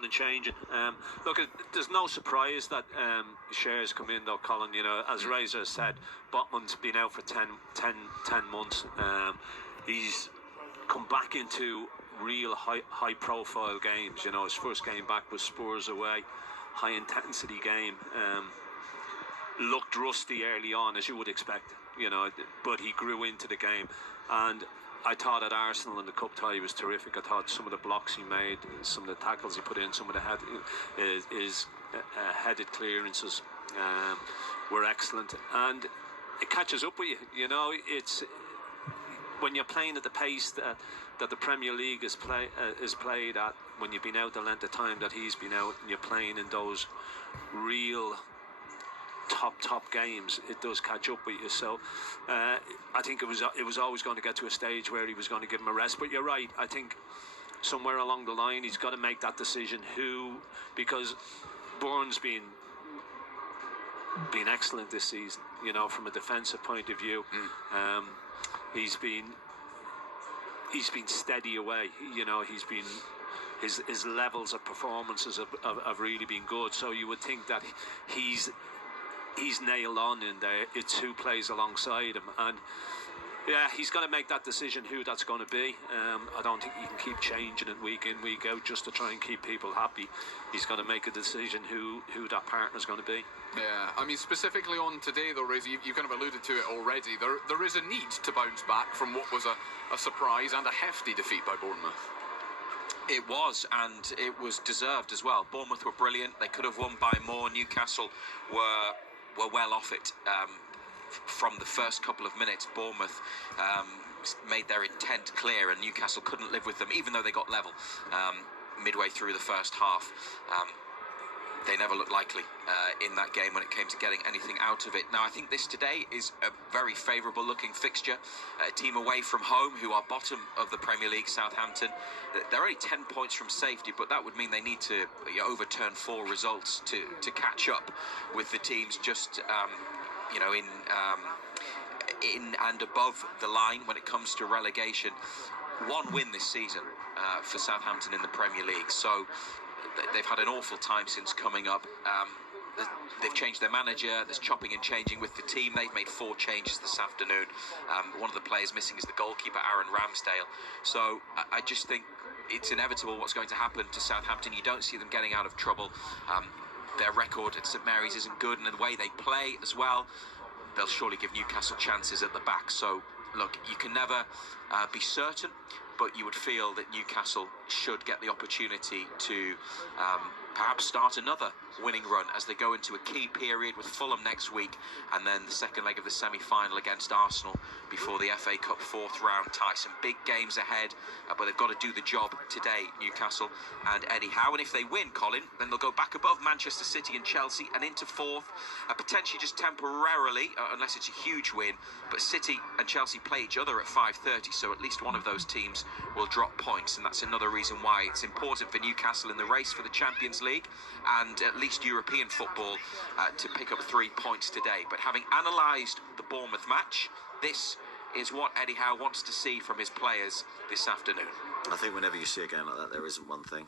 chopping and changing. Look, there's no surprise that shares come in though, Colin. You know, as Razor said, Botman's been out for 10 months. He's come back into real high profile games. You know, his first game back was Spurs away, high intensity game. Looked rusty early on, as you would expect, you know, but he grew into the game. And I thought at Arsenal in the cup tie he was terrific. I thought some of the blocks he made, some of the tackles he put in, some of the headed clearances were excellent. And it catches up with you, you know. It's when you're playing at the pace that the Premier League is played at, when you've been out the length of time that he's been out, and you're playing in those real top games, it does catch up with you. So I think it was always going to get to a stage where he was going to give him a rest. But you're right, I think somewhere along the line he's got to make that decision because Bourne's been excellent this season, you know, from a defensive point of view. He's been steady away, you know. He's been his levels of performances have really been good. So you would think that he's nailed on in there. It's who plays alongside him, and yeah, he's got to make that decision who that's going to be. I don't think you can keep changing it week in, week out just to try and keep people happy. He's got to make a decision who that partner's going to be. Yeah, I mean, specifically on today though, Razor, you kind of alluded to it already. There is a need to bounce back from what was a surprise and a hefty defeat by Bournemouth. It was, and it was deserved as well. Bournemouth were brilliant. They could have won by more. Newcastle were well off it. From the first couple of minutes, Bournemouth made their intent clear, and Newcastle couldn't live with them, even though they got level midway through the first half. They never looked likely in that game when it came to getting anything out of it. Now, I think this today is a very favourable looking fixture. A team away from home who are bottom of the Premier League, Southampton. They're only 10 points from safety, but that would mean they need to overturn 4 results to catch up with the teams just you know, in and above the line when it comes to relegation. 1 win this season for Southampton in the Premier League, so they've had an awful time since coming up. They've changed their manager. There's chopping and changing with the team. They've made 4 changes this afternoon. One of the players missing is the goalkeeper, Aaron Ramsdale. So I just think it's inevitable what's going to happen to Southampton. You don't see them getting out of trouble. Their record at St Mary's isn't good, and the way they play as well, they'll surely give Newcastle chances at the back. So look, you can never be certain, but you would feel that Newcastle should get the opportunity to perhaps start another winning run as they go into a key period with Fulham next week, and then the second leg of the semi-final against Arsenal before the FA Cup 4th round tie. Some big games ahead, but they've got to do the job today, Newcastle and Eddie Howe. And if they win, Colin, then they'll go back above Manchester City and Chelsea and into 4th, potentially just temporarily, unless it's a huge win. But City and Chelsea play each other at 5:30, so at least one of those teams will drop points, and that's another reason why it's important for Newcastle in the race for the Champions League and at least European football to pick up 3 points today. But having analysed the Bournemouth match, this is what Eddie Howe wants to see from his players this afternoon. I think whenever you see a game like that, there isn't one thing.